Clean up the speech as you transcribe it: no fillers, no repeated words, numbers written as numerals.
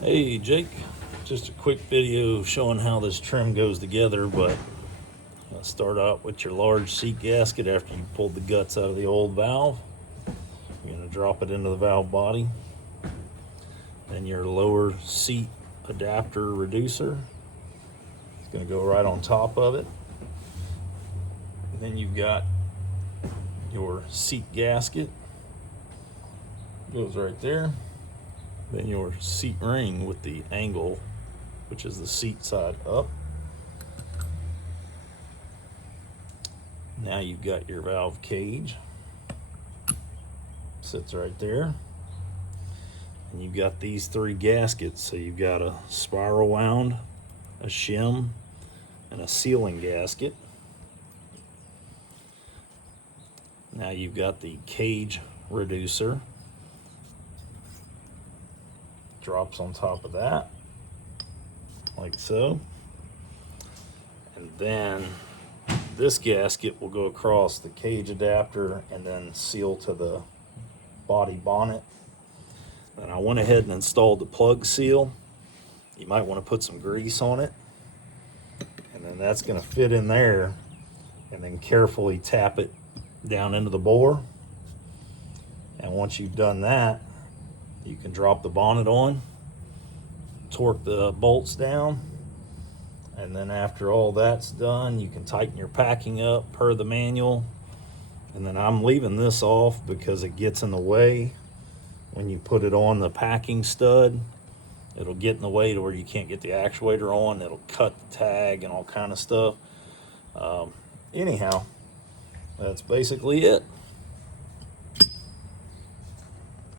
Hey Jake, just a quick video showing how this trim goes together, but start out with your large seat gasket after you pulled the guts out of the old valve. You're going to drop it into the valve body. Then your lower seat adapter reducer is going to go right on top of it. And then you've got your seat gasket, goes right there. Then your seat ring with the angle, which is the seat side up. Now you've got your valve cage, sits right there. And you've got these three gaskets. So you've got a spiral wound, a shim, and a sealing gasket. Now you've got the cage reducer. Drops on top of that, like so. And then this gasket will go across the cage adapter and then seal to the body bonnet. Then I went ahead and installed the plug seal. You might want to put some grease on it. And then that's going to fit in there, and then carefully tap it down into the bore. And once you've done that, you can drop the bonnet on, torque the bolts down, and then after all that's done, you can tighten your packing up per the manual. And then I'm leaving this off because it gets in the way when you put it on the packing stud. It'll get in the way to where you can't get the actuator on. It'll cut the tag and all kind of stuff. Anyhow, that's basically it.